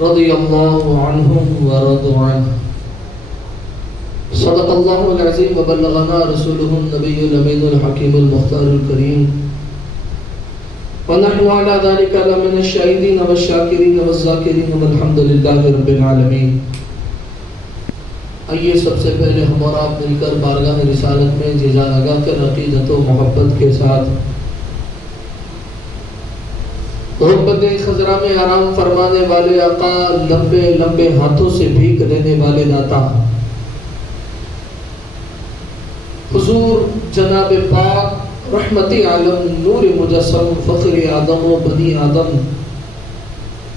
رضي الله عنهم ورضوا عنه. صدق الله العظيم وبلغنا رسوله النبي الأمين الحكيم المختار الكريم، ونحن على ذلك لمن الشاهدين والشاكرين والذاكرين والحمد لله رب العالمين. آئیے سب سے پہلے ہم اور آپ مل کر بارگاہ رسالت میں جزا لگا کر عقیدت و محبت کے ساتھ غربت خضرا میں آرام فرمانے والے آقا، لمبے لمبے ہاتھوں سے بھیک لینے والے داتا حضور جناب پاک رحمت عالم نور مجسم فخر آدم و بنی آدم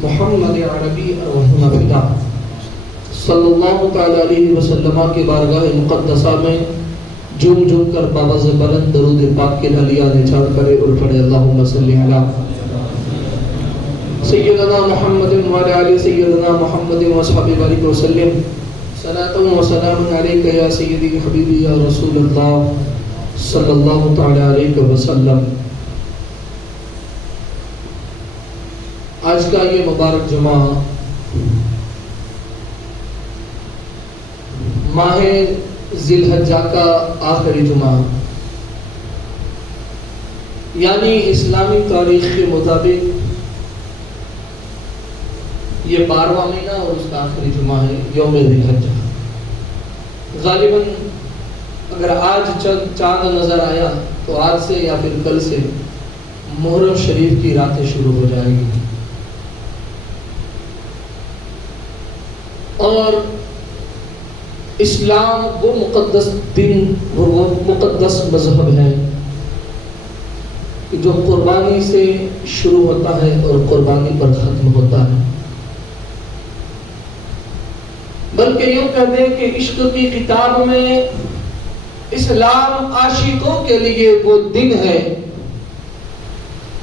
محمد عربی ارواحنا فدا صلی اللہ تعالی علیہ وسلم کے بارگاہ مقدسہ میں جھوم جھوم کر باواز بلند درود پاک کے علیہ چڑھ کرے اور پڑھے اللہم صلی علی سیدنا محمد وعلی آل سیدنا محمد وصحبہ وآلہ وسلم صلاۃ و سلام علیک یا سیدی حبیبی یا رسول اللہ صلی اللہ تعالی علیہ وسلم. آج کا یہ مبارک جمعہ ماہ ذی الحجہ کا آخری جمعہ، یعنی اسلامی تاریخ کے مطابق یہ 12واں مہینہ اور اس کا آخری جمعہ ہے یوم ذی الحجہ. غالباً اگر آج چاند نظر آیا تو آج سے یا پھر کل سے محرم شریف کی راتیں شروع ہو جائیں گی. اور اسلام وہ مقدس دین اور وہ مقدس مذہب ہے کہ جو قربانی سے شروع ہوتا ہے اور قربانی پر ختم ہوتا ہے. بلکہ یوں کہتے ہیں کہ عشق کی کتاب میں اسلام عاشقوں کے لیے وہ دن ہے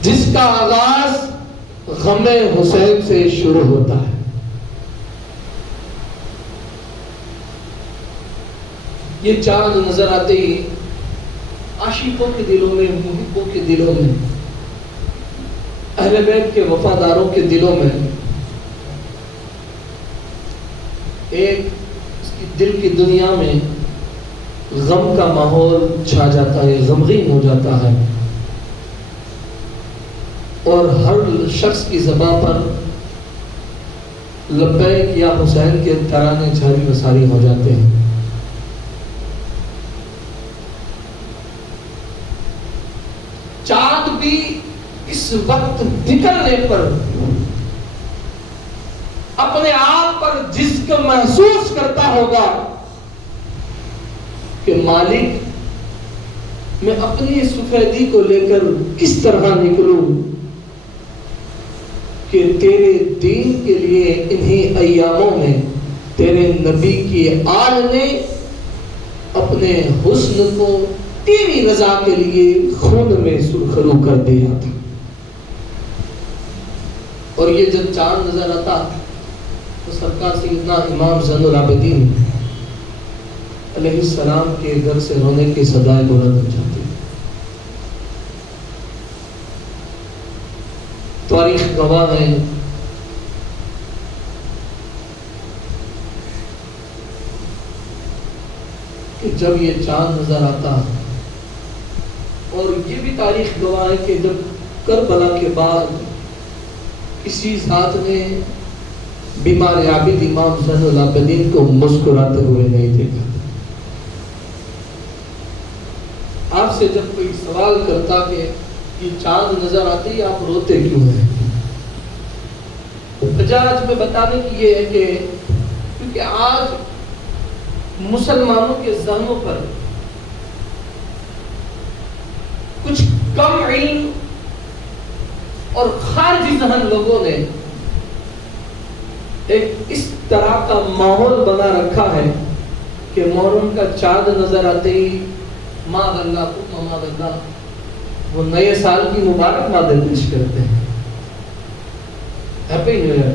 جس کا آغاز غم حسین سے شروع ہوتا ہے. یہ چاند نظر آتے ہی عاشقوں کے دلوں میں، محبوں کے دلوں میں، اہل بیت کے وفاداروں کے دلوں میں ایک اس کی دل کی دنیا میں غم کا ماحول چھا جاتا ہے، غمگین ہو جاتا ہے، اور ہر شخص کی زبان پر لبیک یا حسین کے ترانے جاری و ساری ہو جاتے ہیں. چاند بھی اس وقت نکلنے پر اپنے آپ پر جس کو محسوس کرتا ہوگا کہ مالک میں اپنی سفیدی کو لے کر کس طرح نکلوں کہ تیرے دین کے لیے انہی ایاموں میں تیرے نبی کی آل نے اپنے حسن کو تیری رضا کے لیے خون میں سرخرو کر دیا تھا. اور یہ جب چاند نظر آتا تو سرکار سیدنا امام زین العابدین علیہ السلام کے گھر سے رونے کی صدائیں بلند ہو جاتی. تاریخ گواہ ہے کہ جب یہ چاند نظر آتا، اور یہ بھی تاریخ گواہ ہے کہ جب کربلا کے بعد کسی ذات نے بیمار عابد امام زین العابدین کو مسکراتے ہوئے نہیں دیکھا. آپ سے جب کوئی سوال کرتا کہ یہ چاند نظر آتے ہی آپ روتے کیوں ہیں، وجہ آج میں بتانے کی یہ ہے کہ کیونکہ آج مسلمانوں کے ذہنوں پر کچھ کم علم اور خارجی ذہن لوگوں نے ایک اس طرح کا ماحول بنا رکھا ہے کہ محرم کا چاند نظر آتے ہی ماذ اللہ وہ نئے سال کی مبارک بادیں پیش کرتے ہیں. ہیپی نیو ایئر،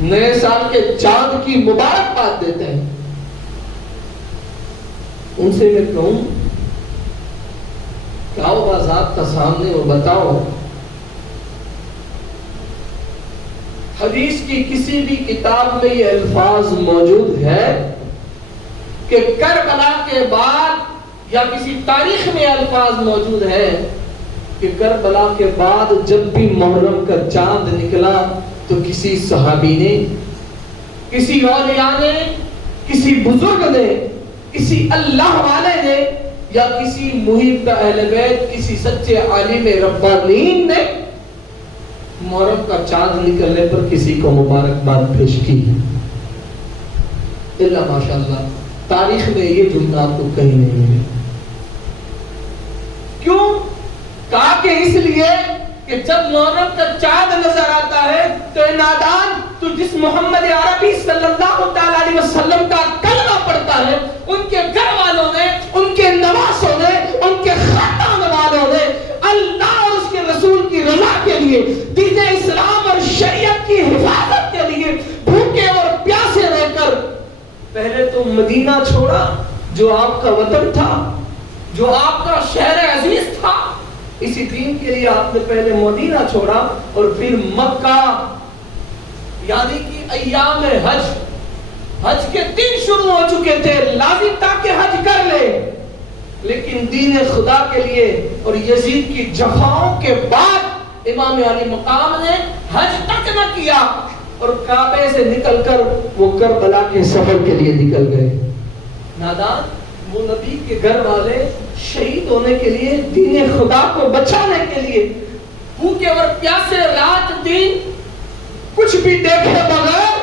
نئے سال کے چاند کی مبارک باد دیتے ہیں. ان سے میں کہوں کہ آؤ بازار کا سامنے اور بتاؤ حدیث کی کسی بھی کتاب میں یہ الفاظ موجود ہے کہ کربلا کے بعد، یا کسی تاریخ میں الفاظ موجود ہے کہ کربلا کے بعد جب بھی محرم کا چاند نکلا تو کسی صحابی نے، کسی اولیاء نے، کسی بزرگ نے، کسی اللہ والے نے، یا کسی محب اہل بیت، کسی سچے عالم ربانین نے محرم کا چاند نکلنے پر کسی کو مبارکباد پیش کی. اللہ ماشاءاللہ تاریخ میں یہ جملہ آپ کو کہیں نہیں ملے. کیوں؟ کہا کہ اس لیے کہ جب محرم کا چاند نظر آتا ہے تو اے نادان، تو جس محمد عربی صلی اللہ علیہ وسلم کا کلمہ پڑھتا ہے، ان کے گھر والوں نے، ان کے نواسوں نے، ان کے خاندان والوں نے اللہ اور اس کے رسول کی رضا کے لیے، دین اسلام اور شریعت کی حفاظت کے لیے بھوکے اور پیاسے رہ کر پہلے تو مدینہ چھوڑا جو آپ کا وطن تھا، جو آپ کا شہر عزیز تھا. اسی دین کے لیے آپ نے پہلے مدینہ چھوڑا اور پھر مکہ، یعنی کہ ایام حج کے دن شروع ہو چکے تھے، لازم تھا کہ حج کر لے، لیکن دین خدا کے لیے اور یزید کی جفاؤں کے بعد امام علی مقام نے حج تک نہ کیا اور کعبے سے نکل کر وہ کربلا کے سفر کے لیے نکل گئے. نادان، وہ نبی کے گھر والے شہید ہونے کے لیے، دین خدا کو بچانے کے لیے بھوکے اور پیاسے رات دن کچھ بھی دیکھے بغیر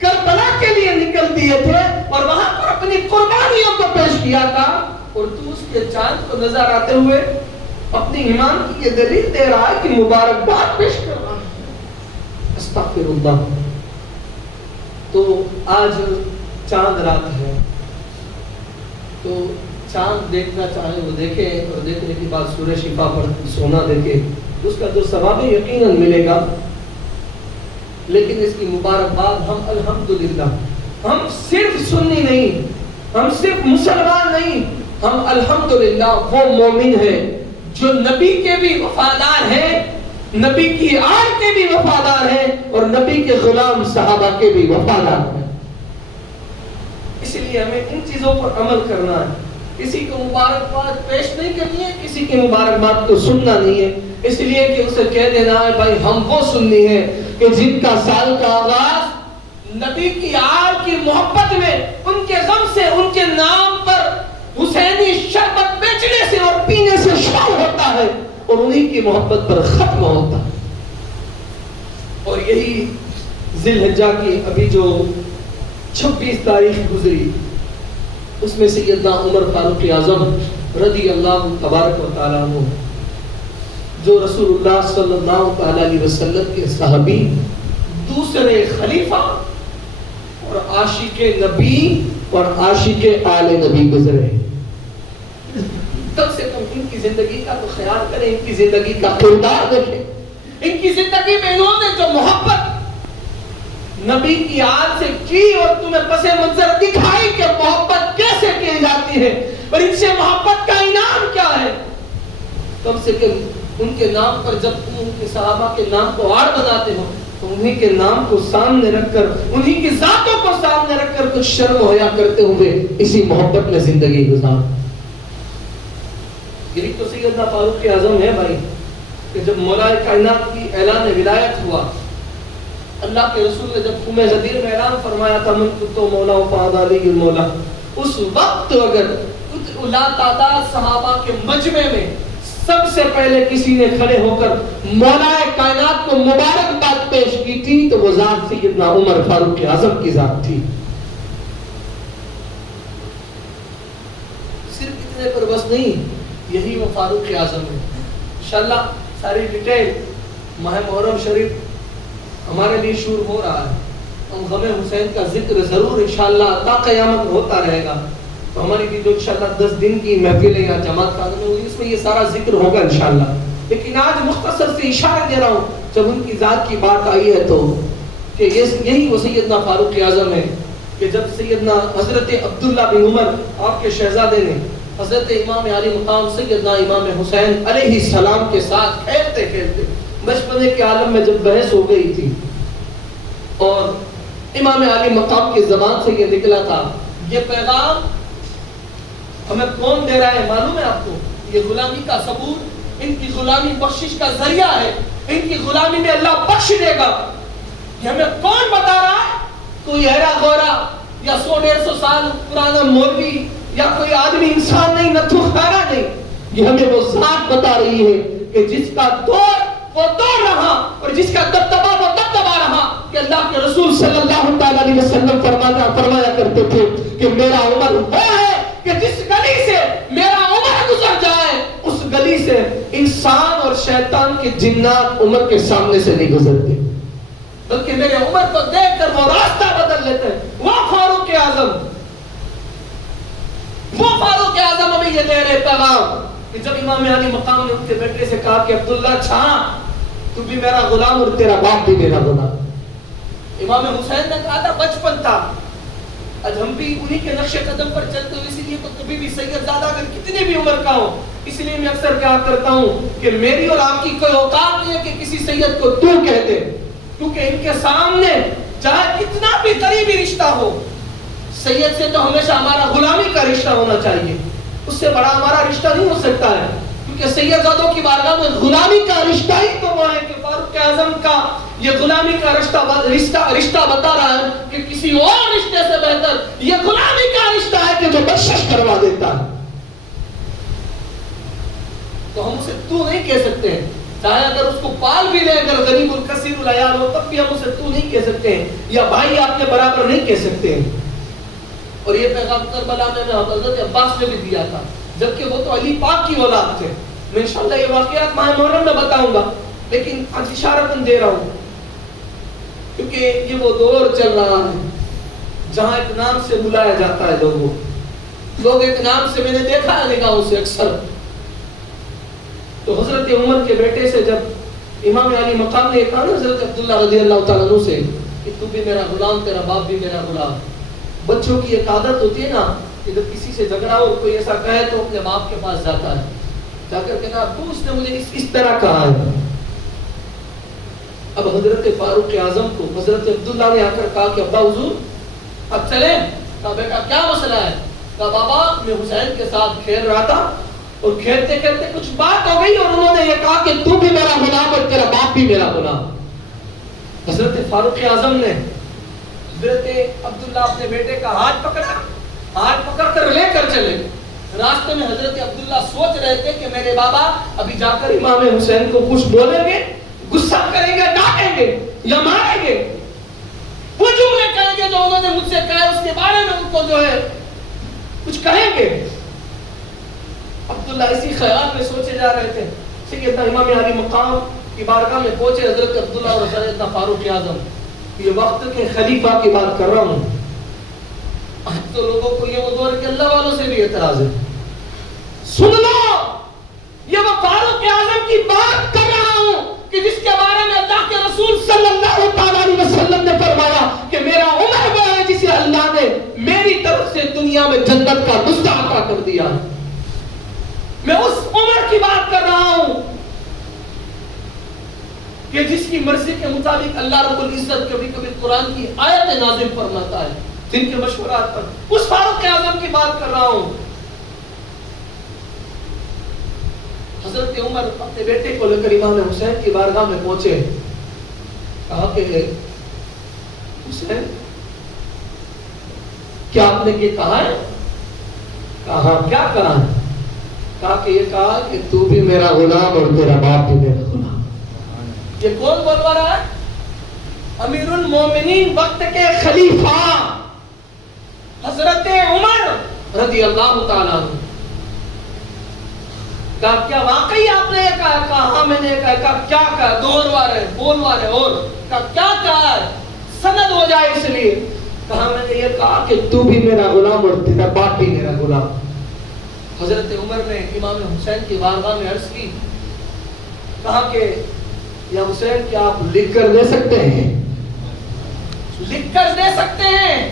کربلا کے لیے نکل دیے تھے اور وہاں پر اپنی قربانیوں کو پیش کیا تھا. اور تو اس کے چاند کو نظر آتے ہوئے اپنی ایمان کی یہ دلیل دے رہا ہے کہ مبارکباد پیش کر رہا ہے. استغفر اللہ. تو آج چاند رات ہے، تو چاند دیکھنا چاہے وہ دیکھے، اور دیکھنے کے بعد سورہ شفا پڑھ سونا دیکھے، اس کا جو ثواب یقیناً ملے گا. لیکن اس کی مبارکباد ہم الحمدللہ، ہم صرف سنی نہیں، ہم صرف مسلمان نہیں، ہم الحمدللہ وہ مومن ہیں جو نبی کے بھی وفادار ہیں، نبی کی آل کے بھی وفادار ہیں، اور نبی کے غلام صحابہ کے بھی وفادار ہیں. اس لیے ہمیں ان چیزوں پر عمل کرنا ہے. کسی کو مبارکباد پیش نہیں کرنی ہے، کسی کی مبارکباد کو سننا نہیں ہے، اس لیے کہ اسے کہہ دینا ہے بھائی ہم وہ سننی ہے کہ جن کا سال کا آغاز نبی کی آل کی محبت میں، ان کے غم سے، ان کے نام پر حسینی شربت بیچنے سے اور پینے سے شروع ہوتا ہے اور انہی کی محبت پر ختم ہوتا ہے. اور یہی ذی الحجہ کی ابھی جو 26 تاریخ گزری، اس میں سیدنا عمر فاروق اعظم رضی اللہ تبارک و تعالیٰ عنہ، جو رسول اللہ صلی اللہ علیہ وسلم کے صحابی، دوسرے خلیفہ اور عاشق نبی اور عاشق آل نبی گزرے. کم سے کم ان کی زندگی کا تو خیال کریں، ان کی زندگی کا کردار دیکھیں. ان کی زندگی میں انہوں نے جو محبت نبی کی آل سے کی اور تمہیں پس منظر دکھائی کہ محبت کیسے کی جاتی ہے اور ان سے محبت کا انعام کیا ہے. کم سے کم ان کے نام پر جب تم ان کے صحابہ کے نام کو آڑ بناتے ہو تو انہی کے نام کو سامنے رکھ کر، انہی کی ذاتوں کو سامنے رکھ کر کچھ شرم حیا کرتے ہوئے اسی محبت میں زندگی گزار. یہی تو سیدنا فاروق اعظم ہے بھائی، کہ جب مولا کائنات کی اعلان ولایت ہوا، اللہ کے رسول نے جب خم غدیر میں اعلان فرمایا تھا من تو مولا و فاد علی المولا، اس وقت اگر لا تعداد صحابہ کے مجمع میں سب سے پہلے کسی نے کھڑے ہو کر مولا کائنات کو مبارکباد پیش کی تھی تو وہ ذات سیدنا عمر فاروق اعظم کی ذات تھی. صرف اتنے پر بس نہیں، یہی وہ فاروق اعظم ہے. انشاءاللہ ساری ڈیٹیل ماہ محرم شریف ہمارے لیے شروع ہو رہا ہے. ہم غم حسین کا ذکر ضرور انشاءاللہ تا قیامت ہوتا رہے گا. تو ہماری بھی جو انشاءاللہ 10 دن کی محفل یا جماعت کا ہوگی، اس میں یہ سارا ذکر ہوگا انشاءاللہ. لیکن آج مختصر سے اشارہ دے رہا ہوں، جب ان کی ذات کی بات آئی ہے تو کہ یہی وہ سیدنا فاروق اعظم ہے کہ جب سیدنا حضرت عبداللہ بن عمر آپ کے شہزادے نے حضرت امام علی مقام سیدنا امام حسین علیہ السلام کے ساتھ کھیلتے کھیلتے بچپنے کے عالم میں جب بحث ہو گئی تھی اور امام علی مقام کی زبان سے یہ نکلا تھا. یہ پیغام ہمیں کون دے رہا ہے معلوم ہے آپ کو؟ یہ غلامی کا ثبوت، ان کی غلامی بخشش کا ذریعہ ہے. ان کی غلامی میں اللہ بخش دے گا. یہ ہمیں کون بتا رہا ہے؟ کوئی ہیرا گورا یا 100-150 سال پرانا مولوی یا کوئی آدمی انسان نہیں، نہ تو خیرہ نہیں. یہ ہمیں وہ ذات بتا رہی ہے کہ جس کا دور وہ دور رہا اور جس کا دبدبا وہ دبدبا رہا. کہ اللہ کے رسول صلی اللہ علیہ وسلم فرمایا کرتے تھے کہ میرا عمر وہ ہے کہ جس گلی سے میرا عمر گزر جائے اس گلی سے انسان اور شیطان کے جنات عمر کے سامنے سے نہیں گزرتے، بلکہ میرے عمر کو دیکھ کر وہ راستہ بدل لیتے ہیں. وہ فاروق اعظم ہمیں یہ دے رہے پیغام کہ جب امام علی مقام نے ان کے بیٹے سے کہا کہ عبداللہ چھاں تو بھی میرا غلام اور تیرا باپ بھی میرا غلام. امام حسین نے کہا تھا بچپن تھا، آج ہم بھی انہی کے نقش قدم پر چلتے ہو. اسی لیے تو کبھی بھی سید زادہ اگر کتنی بھی عمر کا ہو، اس لیے میں اکثر کہا کرتا ہوں کہ میری اور آپ کی کوئی اوقات نہیں ہے کہ کسی سید کو تو کہہ دے، کیونکہ ان کے سامنے چاہے کتنا بھی قریبی رشتہ ہو، سید سے تو ہمیشہ ہمارا غلامی کا رشتہ ہونا چاہیے. اس سے بڑا ہمارا رشتہ نہیں ہو سکتا ہے، کیونکہ سید زادوں کی بارگاہ میں غلامی کا رشتہ ہی تو وہ ہے کہ فاروق اعظم کا یہ غلامی کا رشتہ بتا رہا ہے کہ کسی اور رشتے سے بہتر یہ غلامی کا رشتہ ہے کہ جو بخشش کروا دیتا ہے. تو ہم اسے تو نہیں کہہ سکتے ہیں، چاہے اگر اس کو پال بھی لے، اگر غریب الکثیر العیال ہو تب بھی ہم اسے تو نہیں کہہ سکتے ہیں، یا بھائی آپ کے برابر نہیں کہہ سکتے ہیں. اور یہ پیغام کربلا میں حضرت عباس نے بھی دیا تھا، جبکہ وہ تو علی پاک کی اولاد تھے. میں انشاءاللہ یہ واقعات ماہ محرم میں بتاؤں گا، لیکن آج اشارتاً دے رہا ہوں کیونکہ یہ وہ دور چل رہا ہے جہاں ایک نام سے بلایا جاتا ہے لوگ ایک نام سے، میں نے دیکھا ہے نگاہوں سے اکثر. تو حضرت عمر کے بیٹے سے جب امام علی مقام نے کہا نا حضرت عبداللہ رضی اللہ تعالیٰ عنہ سے کہ تو بھی میرا غلام، تیرا باپ بھی میرا غلام. بچوں کی ایک عادت ہوتی ہے نا کہ جب کسی سے جھگڑا ہو کوئی ایسا کہے تو اپنے باپ کے پاس جاتا ہے، جا کر کہتا ابو اس نے مجھے اس طرح کہا ہے. اب حضرت فاروق اعظم کو حضرت عبداللہ نے آ کر کہا کہ ابا حضور اب چلیں. کہا بیٹا کیا مسئلہ ہے؟ کہا بابا میں حسین کے ساتھ کھیل رہا تھا اور کھیلتے کھیلتے کچھ بات ہو گئی اور انہوں نے یہ کہا کہ تو بھی میرا غلام اور تیرا باپ بھی میرا غلام. حضرت فاروق اعظم نے حضرت عبداللہ اپنے بیٹے کا ہاتھ پکڑ کر لے کر چلے. راستے میں حضرت عبداللہ سوچ رہے تھے کہ میرے بابا ابھی جا کر امام حسین کو کچھ بولیں گے، غصہ کریں گے، ڈانٹیں گے یا ماریں گے، وہ جملے کہیں گے جو انہوں نے مجھ سے کہا اس کے بارے میں ان کو جو ہے کچھ کہیں گے. عبداللہ اسی خیال میں سوچے جا رہے تھے. سیدنا امام علی مقام کی بارگاہ میں پہنچے حضرت عبداللہ اور سیدنا فاروق اعظم. یہ وقت کے خلیفہ کی بات کر رہا ہوں. آج تو لوگوں کو یہ وہ دور کہ اللہ والوں سے بھی اعتراض ہے. سن لو، یہ وہ فاروق اعظم کی بات کر رہا ہوں کہ جس کے بارے میں اللہ کے رسول صلی اللہ علیہ وسلم نے فرمایا کہ میرا عمر وہ ہے جسے اللہ نے میری طرف سے دنیا میں جنت کا رستہ عطا کر دیا. میں اس عمر کی بات کر رہا ہوں کہ جس کی مرضی کے مطابق اللہ رب العزت کبھی کبھی قرآن کی آیت نازل فرماتا ہے جن کے مشورات پر. اس فاروق اعظم کی بات کر رہا ہوں. حضرت عمر اپنے بیٹے کو لے کر امام حسین کی بارگاہ میں پہنچے. کہا کہ حسین کیا آپ نے یہ کہا ہے؟ کہا کیا کہا ہے؟ کہا کہ یہ کہا کہ تو بھی میرا غلام اور تیرا باپ بھی میرا غلام. یہ کون بولوا رہا ہے؟ امیر المومنین وقت کے خلیفہ حضرت عمر رضی اللہ تعالیٰ عنہ. کہا کیا واقعی آپ نے یہ کہا؟ کہا ہاں میں نے یہ کہا. کیا کہا؟ دوروا رہے بولوا رہے. اور کہا کیا کہا ہے؟ سند ہو جائے اس لیے. کہا میں نے یہ کہا کہ تو بھی میرا غلام اور تیرا باپ بھی میرا غلام. حضرت عمر نے امام حسین کی بارگاہ میں عرض کی. کہا کہ یا حسین کیا آپ لکھ کر دے سکتے ہیں؟ لکھ کر دے سکتے ہیں.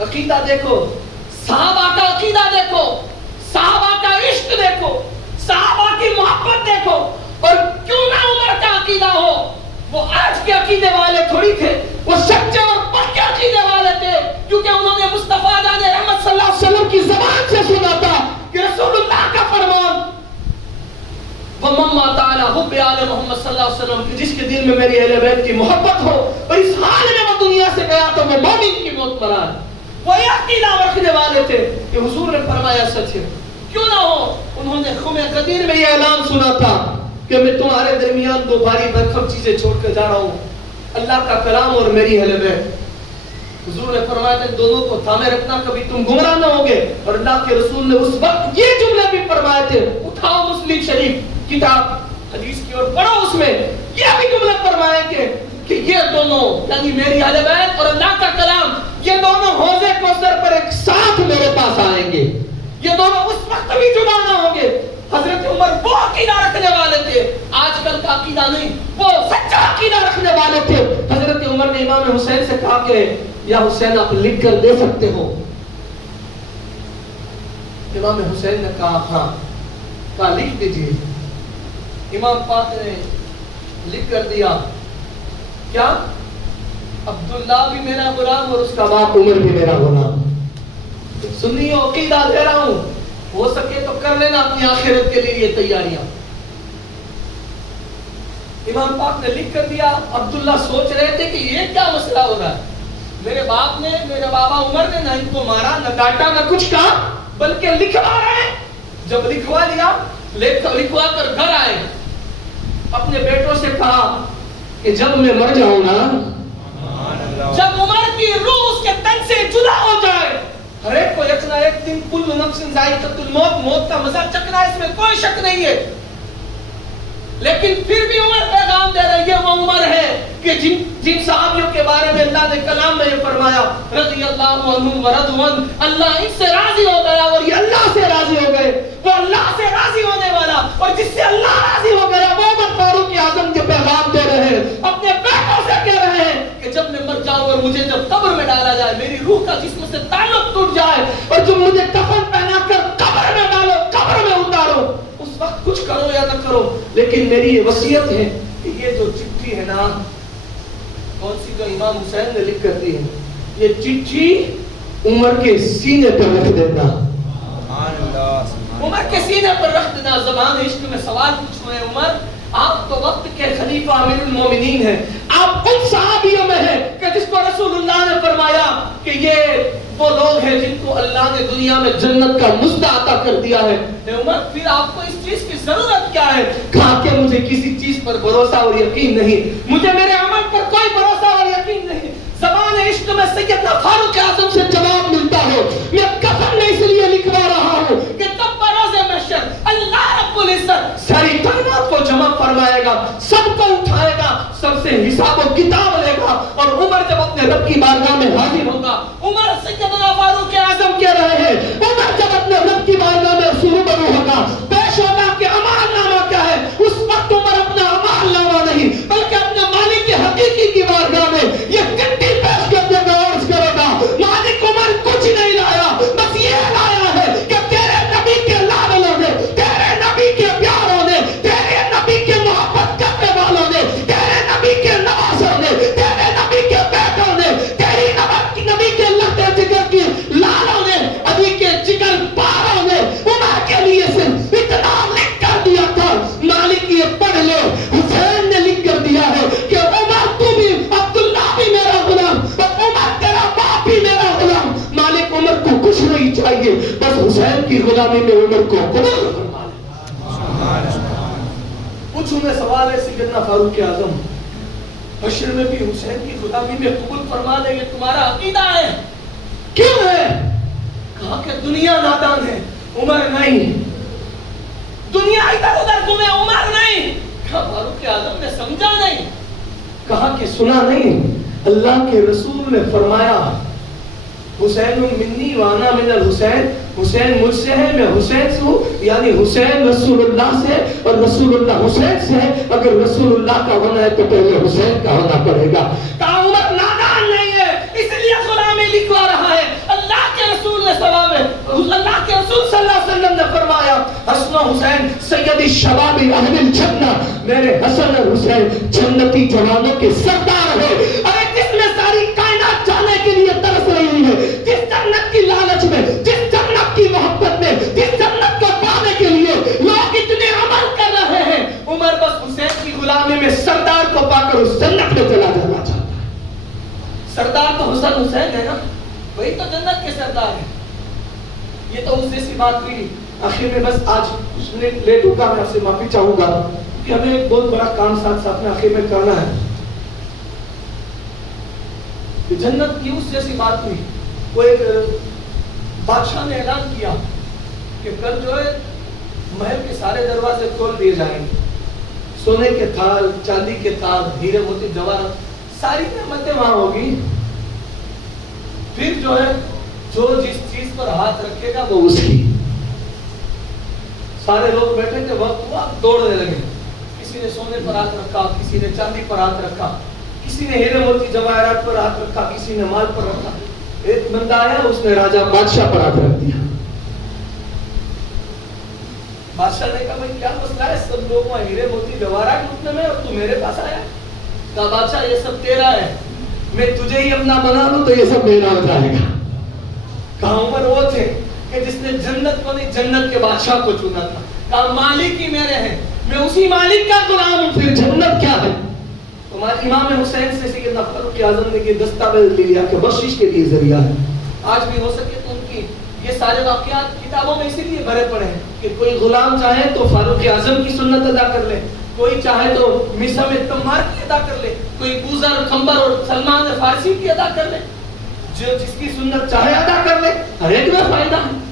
عقیدہ دیکھو، صحابہ کا عقیدہ دیکھو، صحابہ کا عشق دیکھو، صحابہ کی محبت دیکھو. اور کیوں نہ عمر کا عقیدہ ہو، وہ کے عقیدے والے تھوڑی تھے، وہ سچے اور پکے عقیدے والے تھے، کیونکہ انہوں نے مصطفیٰ جان رحمت صلی اللہ علیہ وسلم کی زبان سے سنا تھا کہ رسول اللہ کا فرمان وَمَمَّا تَعَلَى حُبِّ آلِ محمد صلی اللہ علیہ وسلم، کہ جس کے دل میں میری اہل بیت کی محبت ہو اور اس حال میں وہ دنیا سے گیا تو وہ مومن کی موت مرا ہے۔ وہ یہ عقیدہ رکھنے والے تھے کہ حضور نے فرمایا سچ ہے، کیوں نہ ہو۔ انہوں نے خم قدیر میں یہ اعلان سنا تھا کہ میں تمہارے درمیان دو بھاری برکم چیزیں چھوڑ کر جا رہا ہوں، اللہ کا کلام اور میری اہل بیت۔ حضور نے فرمایا تھا دونوں کو تھامے رکھنا، کبھی تم گمراہ نہ ہوگے۔ اور اللہ کے رسول نے اس وقت یہ جملے بھی فرمائے تھے، اٹھاؤ مسلم شریف کتاب حدیث کی اور پڑھو، اس میں یہ بھی جملے فرمائے کہ یہ دونوں یعنی میری اہل بیت اور اللہ کا کلام، یہ دونوں حوض کوثر پر ایک ساتھ میرے پاس آئیں گے، یہ دونوں اس وقت بھی جدا نہ ہوں گے۔ حضرت عمر وہ عقیدہ رکھنے والے تھے، آج کل کا عقیدہ نہیں، وہ سچا عقیدہ رکھنے والے تھے۔ حضرت عمر نے امام حسین سے کہا کہ یا حسین آپ لکھ کر دے سکتے ہو؟ امام حسین نے کہا ہاں، کہا لکھ دیجئے۔ امام پاک نے لکھ کر دیا، کیا؟ عبداللہ بھی میرا غلام اور اس کا باپ عمر بھی میرا غلام۔ سنی عقیدہ دے رہا ہوں، ہو سکے تو کر لینا اپنی آخرت کے لیے یہ تیاریاں۔ امام پاک نے لکھ کر دیا۔ عبداللہ سوچ رہے تھے کہ یہ کیا مسئلہ ہو رہا ہے، میرے باپ نے، میرے بابا عمر نے نہ ان کو مارا، نہ ڈانٹا، نہ کچھ کہا، بلکہ لکھوا رہے ہیں۔ جب لکھوا لیا، لکھوا کر گھر آئے، اپنے بیٹوں سے کہا کہ جب میں مر جاؤں نا، جب عمر کی روح اس کے تن سے جدا ہو جائے، ہر ایک کو یکنا ایک دن کل نفس ذائقۃ الموت، موت کا مزہ چکھنا ہے، اس میں کوئی شک نہیں ہے، لیکن پھر بھی عمر پیغام دے رہے ہیں، وہ عمر ہے کہ جن صحابیوں کے بارے میں اللہ نے کلام میں یہ فرمایا رضی اللہ عنہم ورضوان، اللہ ان سے راضی ہو گیا اور یہ اللہ سے راضی ہو گئے۔ وہ اللہ سے راضی ہونے والا اور جس سے اللہ راضی ہو گیا، وہ عمر فاروق اعظم کے پیغام دے رہے ہیں، اپنے بیٹوں سے کہہ رہے ہیں کہ جب میں مر جاؤں اور مجھے جب قبر میں ڈالا جائے، میری روح کا جسم سے تعلق ٹوٹ جائے اور جب مجھے کفن پہنا کر قبر میں ڈالو، قبر میں اتارو، اس وقت کچھ کرو یا نہ کرو، لیکن میری یہ وصیت ہے کہ یہ جو چٹھی ہے نا، کون سی جو امام حسین نے لکھ کر دی ہے، یہ چٹھی عمر کے سینے پر رکھ دینا، عمر کے سینے پر رکھ دینا۔ زبان عشق میں سوال پوچھو ہے عمر، آپ تو وقت کے خلیفہ امیر المومنین ہیں، آپ ان صحابیوں میں ہیں کہ جس کو رسول اللہ نے فرمایا کہ یہ وہ لوگ ہیں جن کو اللہ نے دنیا میں جنت کا مزدہ عطا کر دیا ہے۔ اے عمر، پھر آپ کو اس چیز کی ضرورت کیا ہے؟ کہا کہ مجھے کسی چیز پر بھروسہ اور یقین نہیں، مجھے میرے عمل پر کوئی بھروسہ اور یقین نہیں۔ زبان عشق میں سیدنا فاروق اعظم سے جواب ملتا ہے، میں کفن میں اس لیے لکھوا رہا ہوں کہ تب بروز محشر اللہ رب العزت ساری کائنات کو جمع فرمائے گا، سب کو اٹھائے گا، سب سے حساب و کتاب لے گا، اور عمر جب اپنے رب کی بارگاہ میں حاضر ہوگا، عمر سیدنا فاروق اعظم کہہ رہے ہیں، عمر جب اپنے رب کی بارگاہ میں روبرو ہوگا، پیش ہوگا کہ اعمال نامہ کیا ہے، اس وقت عمر اپنا اعمال نامہ نہیں بلکہ اپنے مالک کے حقیقی کی بارگاہ میں یہ چٹھی پیش کر دے گا، عرض کرے گا مالک عمر کچھ نہیں لایا، بس یہ لایا ہے کہ تیرے نبی کے لالوں نے، تیرے نبی کے پیاروں نے، تیرے نبی کے محبت کرنے والوں نے، تیرے نبی کے نوازوں نے، تیرے نبی کے بیٹوں نے، تیری نبی کے لہتے جگر کی لالوں نے، ابھی کے جگر پاروں نے عمر کے لیے صرف اتنا لکھ کر دیا تھا۔ مالک یہ پڑھ لو، حسین نے لکھ کر دیا ہے کہ عمر تو بھی، عبداللہ بھی میرا غلام اور عمر تیرا باپ بھی میرا غلام۔ مالک عمر کو کچھ نہیں چاہیے، بس حسین کی غلامی میں عمر کو قبول فرما لے۔ پوچھوں میں سوال ہے سیدنا فاروق اعظم، حشر میں بھی حسین کی غلامی میں قبول فرما لے، یہ تمہارا عقیدہ ہے؟ کیوں ہے؟ کہا کہ دنیا نادان ہے، عمر نہیں، دنیا ادھر ادھر گھومے، عمر نہیں۔ کہا فاروق اعظم نے سمجھا نہیں؟ کہا کہ سنا نہیں؟ اللہ کے رسول نے فرمایا حسین منی وانا من الحسین، حسین مجھ سے ہے، میں حسین سے ہوں، یعنی حسین رسول اللہ سے اور رسول اللہ حسین سے ہے، اگر رسول اللہ کا ہونا ہے تو پہلے حسین کا ہونا پڑے گا۔ کہا عمر نادان نہیں ہے، اس لیے غلامی لکھوا رہا ہے۔ اللہ کے رسول نے اللہ کے رسول صلی اللہ علیہ وسلم نے فرمایا حسن و حسین سیدی شباب اہل الجنہ، میرے حسن اور حسین جنتی جوانوں کے سردار ہے۔ ارے جس نے ساری کائنات جانے کے لیے ترس رہی ہے، جس جنت کی لالچ میں، جس جنت کی محبت میں، جس جنت کو پانے کے لیے لوگ اتنے عمل کر رہے ہیں، عمر بس حسین کی غلامی میں سردار کو پا کر اس جنت میں چلا جانا چاہتا ہے۔ سردار تو حسن حسین ہے نا، وہی تو جنت کے سردار ہیں۔ یہ تو اس جیسی بات ہوئی۔ آخر میں بس آج کچھ منٹ لیٹ ہوگا، میں آپ سے معافی چاہوں گا کہ ہمیں ایک بہت بڑا کام ساتھ ساتھ میں آخر میں کرنا ہے۔ کہ جنت کی اس جیسی بات ہوئی، وہ ایک بادشاہ نے اعلان کیا کہ کل جو ہے محل کے سارے دروازے کھول دیے جائیں گے، سونے کے تھال، چاندی کے تاج، ہیرے موتی جواہرات، ساری نعمتیں وہاں ہوگی۔ پھر جو ہے جو جس چیز پر ہاتھ رکھے گا وہ اس کی۔ سارے لوگ بیٹھے تھے، وقت ہوا دوڑنے لگے، کسی نے سونے پر ہاتھ رکھا، کسی نے چاندی پر ہاتھ رکھا، کسی نے ہیرے موتی جواہرات پر ہاتھ رکھا، کسی نے مال پر رکھا۔ ایک بندہ آیا، اس نے راجہ بادشاہ پر ہاتھ رکھ دیا۔ بادشاہ نے کہا بھائی کیا مسئلہ ہے، سب لوگ وہاں ہیرے موتی جواہرات لوٹنے میں اور تو میرے پاس آیا؟ کہا بادشاہ یہ سب تیرا ہے، میں تجھے ہی اپنا بنا لوں تو یہ سب میرا ہو جائے گا۔ کہا عمر وہ تھے کہ جس نے جنت کو نہیں جنت کے بادشاہ کو چنا تھا۔ کہا مالک ہی میرے ہیں، میں اسی مالک کا غلام ہوں، پھر جنت کیا ہے؟ ہمارے امام حسین سے سیدنا فاروق اعظم نے یہ دستاویز لیا کہ بخشش کے لیے ذریعہ ہے۔ آج بھی ہو سکے تو ان کی یہ سارے واقعات کتابوں میں اسی لیے بھرے پڑے ہیں کہ کوئی غلام چاہے تو فاروق اعظم کی سنت ادا کر لے، کوئی چاہے تو مصعب تمار کی ادا کر لے، کوئی بوذر کمبر اور سلمان فارسی کی ادا کر لے، جو جس کی سنت چاہے ادا کر لے، ہر ایک میں فائدہ ہے۔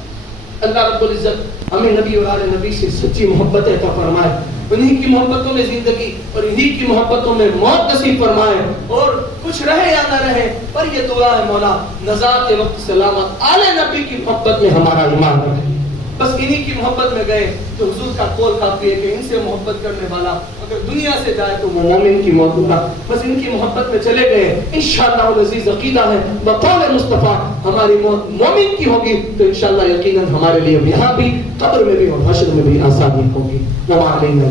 اللہ رب العزت ہمیں نبی اور آل نبی سے سچی محبت عطا فرمائے، انہی کی محبتوں میں زندگی اور انہی کی محبتوں میں موت نصیب فرمائے، اور کچھ رہے یا نہ رہے پر یہ دعا ہے مولا نزاع کے وقت سلامت آل نبی کی محبت میں ہمارا ایمان رکھے۔ بس انہی کی محبت میں گئے تو حضور کا قول کافی ہے کہ ان سے محبت کرنے والا اگر دنیا سے جائے تو وہ مومن کی موت ہوگا۔ بس ان کی محبت میں چلے گئے، انشاءاللہ العزیز عقیدہ ہے بقول مصطفیٰ ہماری موت مومن کی ہوگی تو انشاءاللہ یقیناً ہمارے لیے یہاں بھی قبر میں بھی اور حشر میں بھی آسانی ہوگی۔ وما علینا